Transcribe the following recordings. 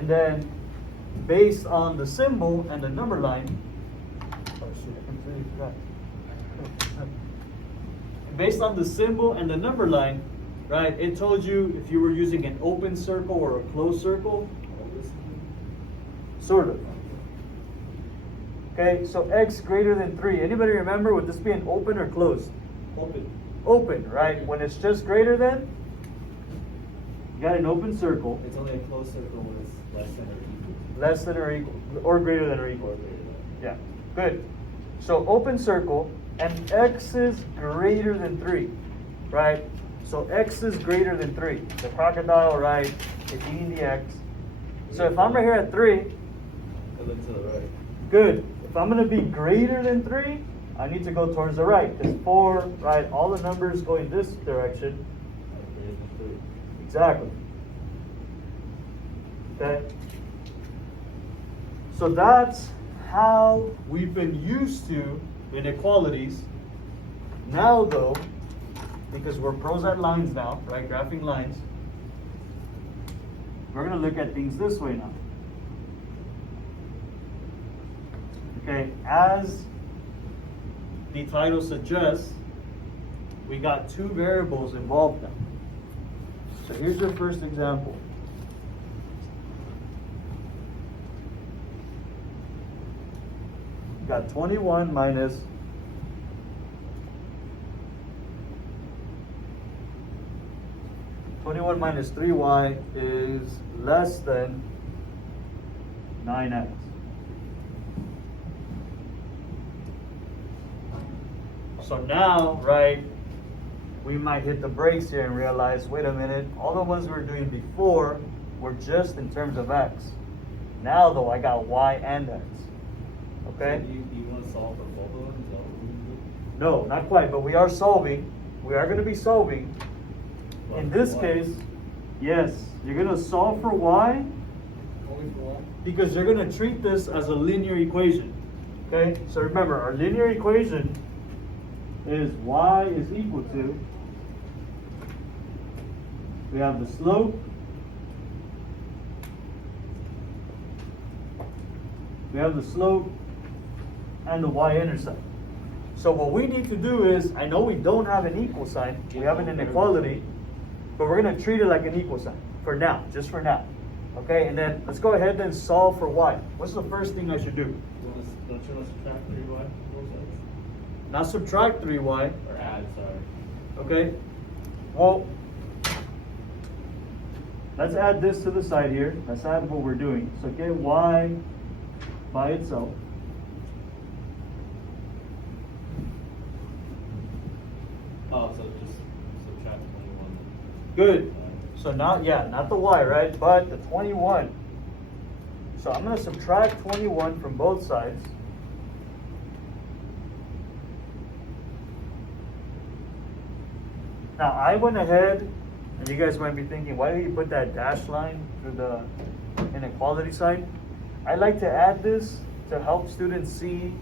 And then based on the symbol and the number line, based on the symbol and the number line, right, it told you if you were using an open circle or a closed circle. Sort of. Okay, so x greater than 3. Anybody remember, would this be an open or closed? Open. Open, right? When it's just greater than, you got an open circle. It's only a closed circle when it's less than or equal. Less than or equal, or greater than or equal. Yeah, good. So open circle, and x is greater than 3, right? So x is greater than 3. The crocodile, right, is eating the x. So if I'm right here at 3, Go to the right. good. If I'm going to be greater than 3, I need to go towards the right. Because 4, right, all the numbers go in this direction. Greater than 3. Exactly. Okay? So that's how we've been used to inequalities. Now though, because we're pros at lines now, right, graphing lines, we're going to look at things this way now. Okay, as the title suggests, we got two variables involved now. So here's your first example. You got 21 minus 3y is less than 9x. So now, right, we might hit the brakes here and realize, wait a minute, all the ones we were doing before were just in terms of x. Now though, I got y and x. Okay? So do you want to solve for both of them? Is that what we're doing? No, not quite, but we are solving. We are going to be solving. In this case, yes, you're going to solve for y. Only for y? Because you're going to treat this as a linear equation. Okay? So remember, our linear equation is y is equal to, we have the slope, and the y-intercept. So what we need to do is, I know we don't have an equal sign, we have an inequality, but we're going to treat it like an equal sign for now, just for now. Okay, and then let's go ahead and solve for y. What's the first thing I should do? Don't you want to subtract 3y from both sides? Not subtract 3y. Or add, sorry. Okay. Well, let's add this to the side here. Let's add what we're doing. So get y by itself. Oh, so just subtract 21. Good. So not the y, right? But the 21. So I'm going to subtract 21 from both sides. Now I went ahead, and you guys might be thinking, why did you put that dash line through the inequality sign? I like to add this to help students see,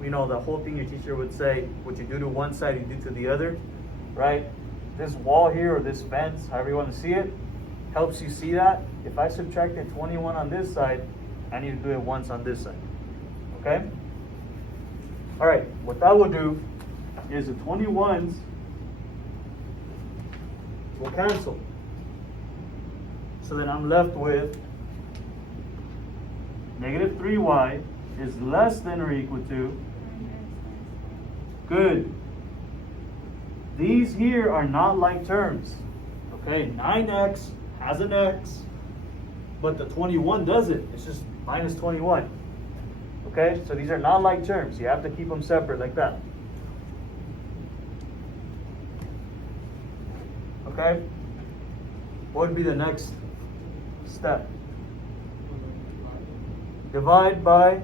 you know, the whole thing your teacher would say, what you do to one side, you do to the other, right? This wall here, or this fence, however you want to see it, helps you see that. If I subtracted 21 on this side, I need to do it once on this side, okay? All right, what that will do is the 21s will cancel. So then I'm left with negative 3y is less than or equal to, good. These here are not like terms. Okay, 9x has an x, but the 21 doesn't. It's just minus 21. Okay, so these are not like terms. You have to keep them separate like that. Okay? What would be the next step? Divide by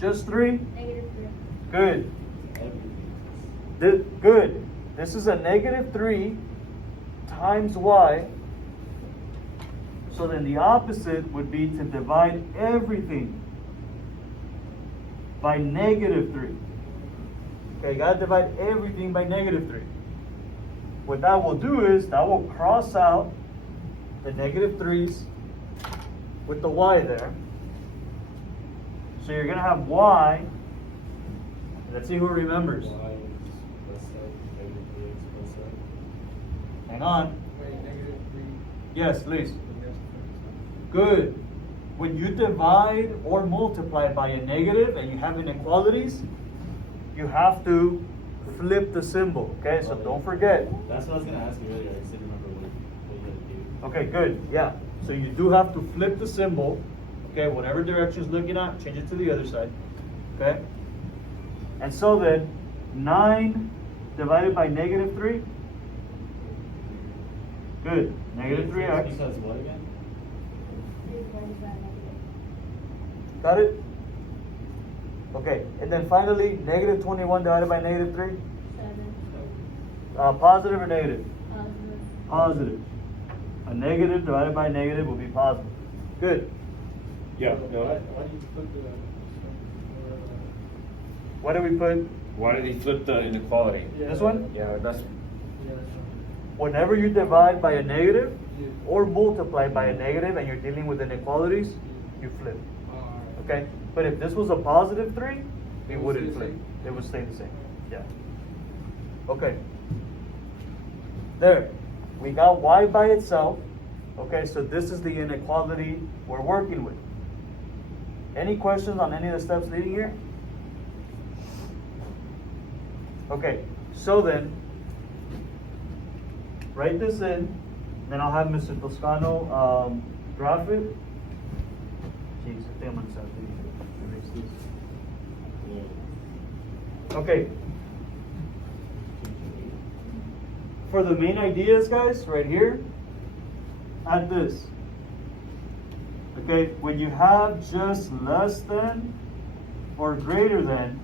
just 3? Negative 3. Good. Good. This is a negative 3 times y. So then the opposite would be to divide everything by negative 3. Okay, you gotta divide everything by negative 3. What that will do is that will cross out the negative 3's with the y there. So you're going to have y. Let's see who remembers. Y is plus 7, negative 3x plus 7. Hang on. Wait, negative 3. Yes, please. The rest of Good. When you divide or multiply by a negative and you have inequalities, you have to flip the symbol. Okay, so don't forget. That's what I was going to ask you earlier. I just didn't remember what you had to do. Okay, good. Yeah. So you do have to flip the symbol. Okay, whatever direction is looking at, change it to the other side. Okay? And so then, 9 divided by negative 3. Good. Negative 3x. Because what again? Got it? Okay. And then finally, negative 21 divided by negative 3. 7. Positive or negative? Positive. Positive. A negative divided by negative will be positive. Good. Yeah. Why do you put the? What do we put? Why did he flip the inequality? This one? Yeah, that's Yeah, that's right. Whenever you divide by a negative Yeah. or multiply by a negative and you're dealing with inequalities, you flip. Alright. Okay? But if this was a positive 3, we It would wouldn't stay the flip. same? It would stay the same. Yeah. Okay. There. We got y by itself. Okay, so this is the inequality we're working with. Any questions on any of the steps leading here? Okay, so then, write this in, then I'll have Mr. Toscano graph it. Jeez, I think I'm gonna start erase this. Okay. For the main ideas, guys, right here, add this. Okay, when you have just less than or greater than,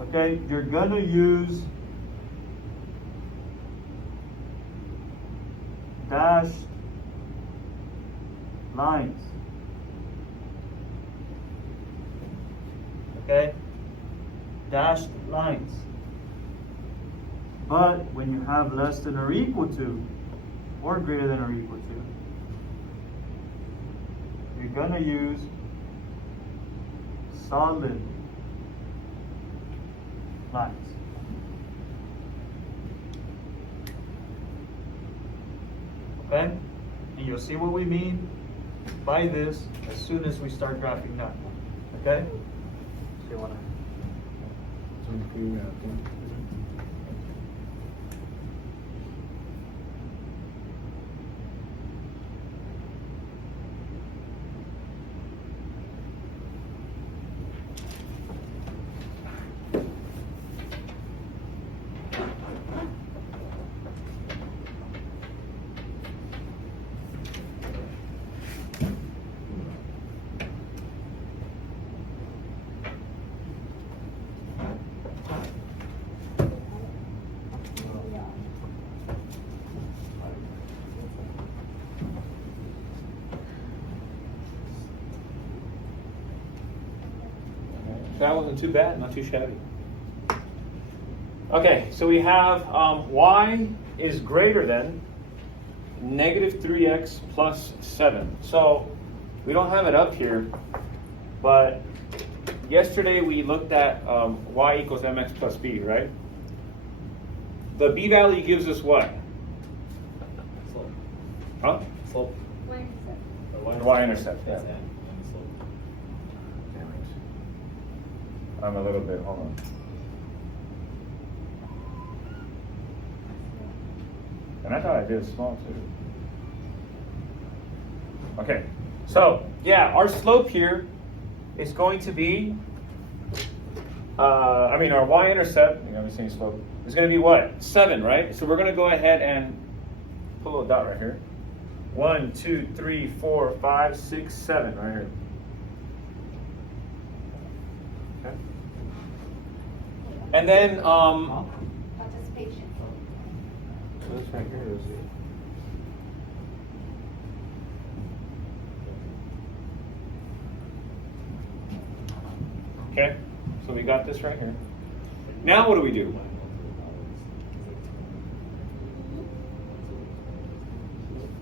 okay, you're gonna use dashed lines. Okay, dashed lines. But when you have less than or equal to, or greater than or equal to, you're gonna use solid lines. Okay? And you'll see what we mean by this as soon as we start graphing that. Okay? So you wanna that wasn't too bad, not too shabby. Okay, so we have y is greater than negative 3x plus 7. So we don't have it up here, but yesterday we looked at y equals mx plus b, right? The b value gives us what? Slope. Huh? Slope. Wait, The y-intercept, yeah. That's n, and the slope. I'm a little bit, hold on. And I thought I did small too. Okay, so yeah, our slope here is going to be, our y-intercept, I'm saying slope, is going to be what? 7, right? So we're going to go ahead and put a little dot right here. 1, 2, 3, 4, 5, 6, 7 right here. Okay. And then, participation. this right here is it. Okay, so we got this right here. Now what do we do?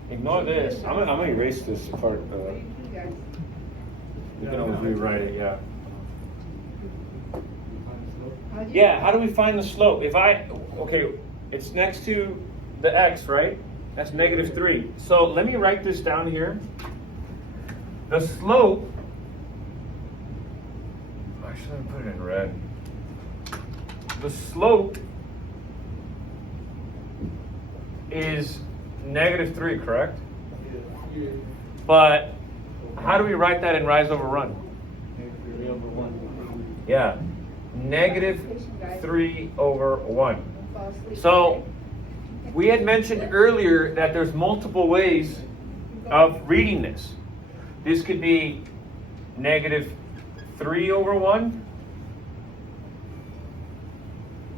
Ignore this. I'm gonna erase this part. What do you do, guys? You can always rewrite it, yeah. How do you- Yeah, how do we find the slope? Okay, it's next to the x, right? That's -3. So let me write this down here. The slope, I should put it in red. The slope is -3, correct? Yeah. But how do we write that in rise over run? 3 over 1. Yeah, -3 over 1. Don't fall asleep, So okay? we had mentioned earlier that there's multiple ways of reading this. This could be -3 over 1,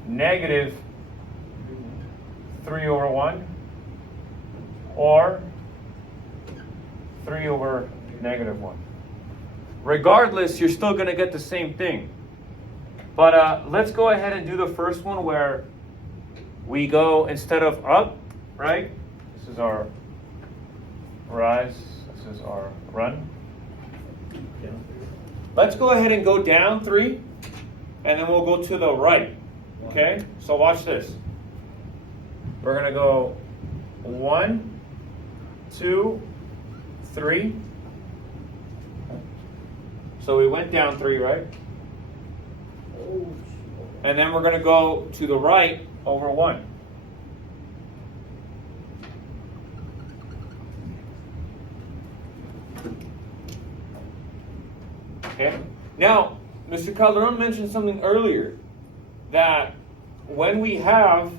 -3 over 1, or 3 over -1. Regardless, you're still going to get the same thing. But let's go ahead and do the first one where we go instead of up, right? This is our rise, this is our run. Let's go ahead and go down 3, and then we'll go to the right. Okay? So watch this. We're going to go 1, 2, 3. So we went down 3, right? And then we're going to go to the right over 1. Okay? Now, Mr. Calderon mentioned something earlier, that when we have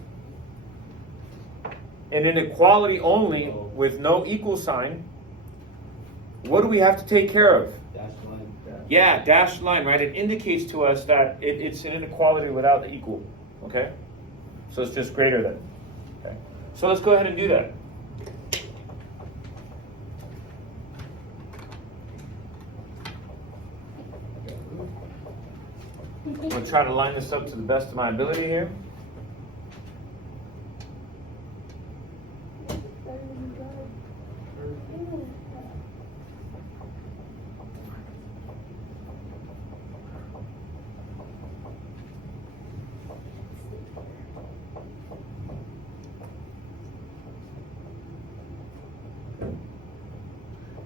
an inequality only with no equal sign, what do we have to take care of? Dash line. Yeah, dashed line, right? It indicates to us that it's an inequality without the equal. Okay? So it's just greater than. Okay. So let's go ahead and do that. I'm going to try to line this up to the best of my ability here.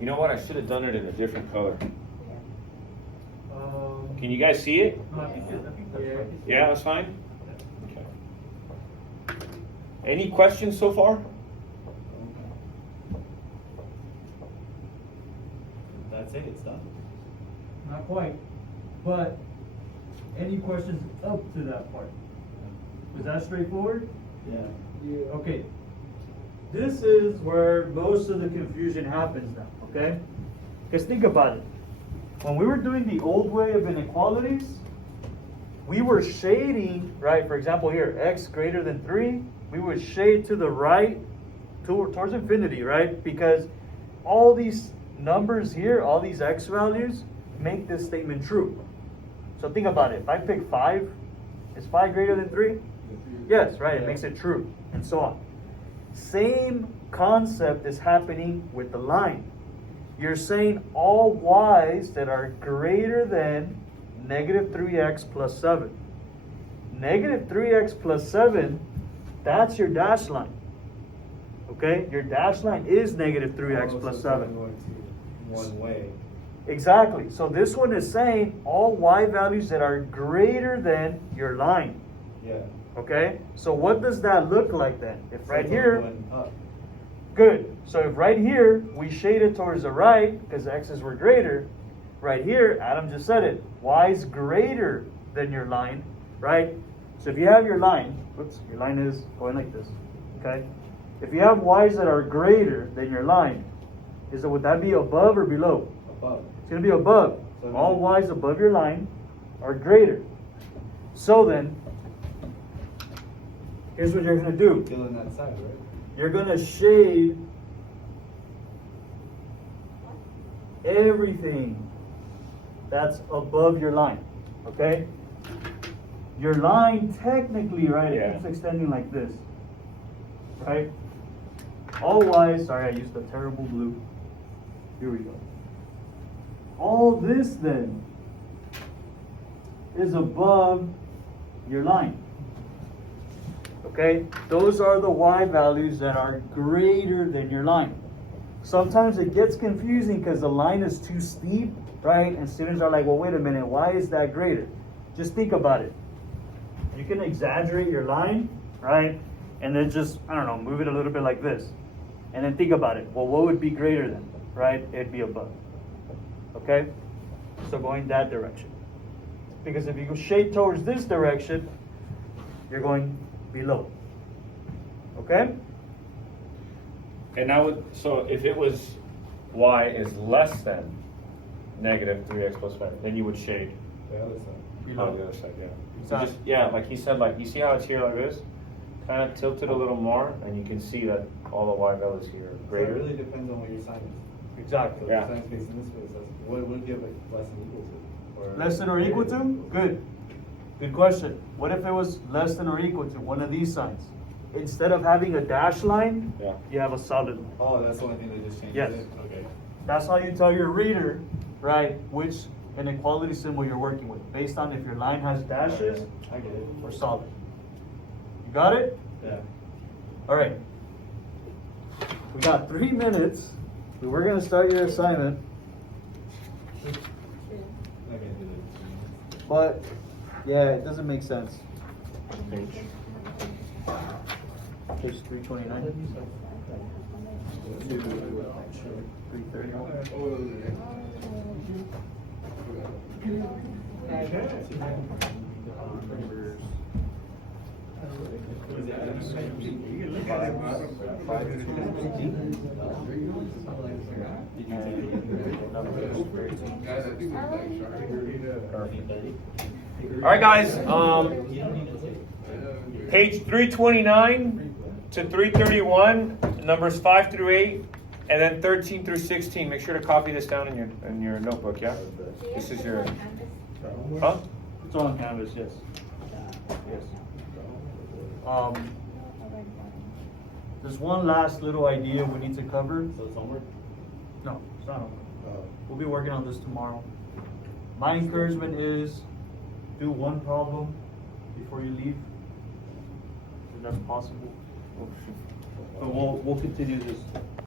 You know what? I should have done it in a different color. Can you guys see it? No, I think that's right. Yeah, that's fine? Okay. Any questions so far? That's it, it's done. Not quite, but any questions up to that part? Was that straightforward? Yeah. Yeah. Okay. This is where most of the confusion happens now, okay? Because think about it. When we were doing the old way of inequalities, we were shading, right? For example here, x greater than 3, we would shade to the right towards infinity, right? Because all these numbers here, all these x values, make this statement true. So think about it. If I pick 5, is 5 greater than 3? Yes, right? It makes it true, and so on. Same concept is happening with the line. You're saying all y's that are greater than -3x plus 7. -3x plus 7, that's your dash line. Okay? Your dash line is -3x plus 7. One way. Exactly. So this one is saying all y values that are greater than your line. Yeah. Okay? So what does that look like then? If right here, Going up. good. So if right here, we shade it towards the right, because the x's were greater, right here, Adam just said it, y is greater than your line, right? So if you have your line, whoops, your line is going like this, okay? If you have y's that are greater than your line, would that be above or below? Above. It's going to be above. So All y's above your line are greater. So then, here's what you're going to do. Still on that side, right? You're going to shade everything that's above your line, okay? Your line technically, right, Yeah. it keeps extending like this, right? all y's, sorry, I used a terrible blue. Here we go. All this then is above your line. Okay, those are the y values that are greater than your line. Sometimes it gets confusing because the line is too steep, right? And students are like, well, wait a minute, why is that greater? Just think about it. You can exaggerate your line, right? And then just, I don't know, move it a little bit like this. And then think about it. Well, what would be greater than, right? It'd be above. Okay? So going that direction. Because if you go shade towards this direction, you're going below. Okay? And now, so if it was y is less than negative 3x plus 5, then you would shade The other side. on the other side, yeah. So Exactly. just, yeah, like he said, like, you see how it's here like this? Kind of tilt it a little more, and you can see that all the y values here are So it greater. really depends on what your sign is. Exactly. So Yeah. if the sign's facing this way, so what would give it less than equal to? Or Less than or equal to? Good. Good question. What if it was less than or equal to one of these signs? Instead of having a dash line, Yeah. you have a solid line. Oh, that's the only thing that just changes Yes. it? Okay. That's how you tell your reader, right, which inequality symbol you're working with, based on if your line has dashes I get it. or solid. You got it? Yeah. All right. We got 3 minutes. So we're gonna start your assignment, I can do it. but yeah, it doesn't make sense. Page. Page 329 to 330. All right, guys. Page 329 to 331, numbers 5 through 8, and then 13 through 16. Make sure to copy this down in your notebook. Yeah. This is your. Huh? It's on canvas, yes. Yes. There's one last little idea we need to cover. So it's homework? No, it's not homework. We'll be working on this tomorrow. My encouragement is do one problem before you leave, if that's possible. But we'll continue this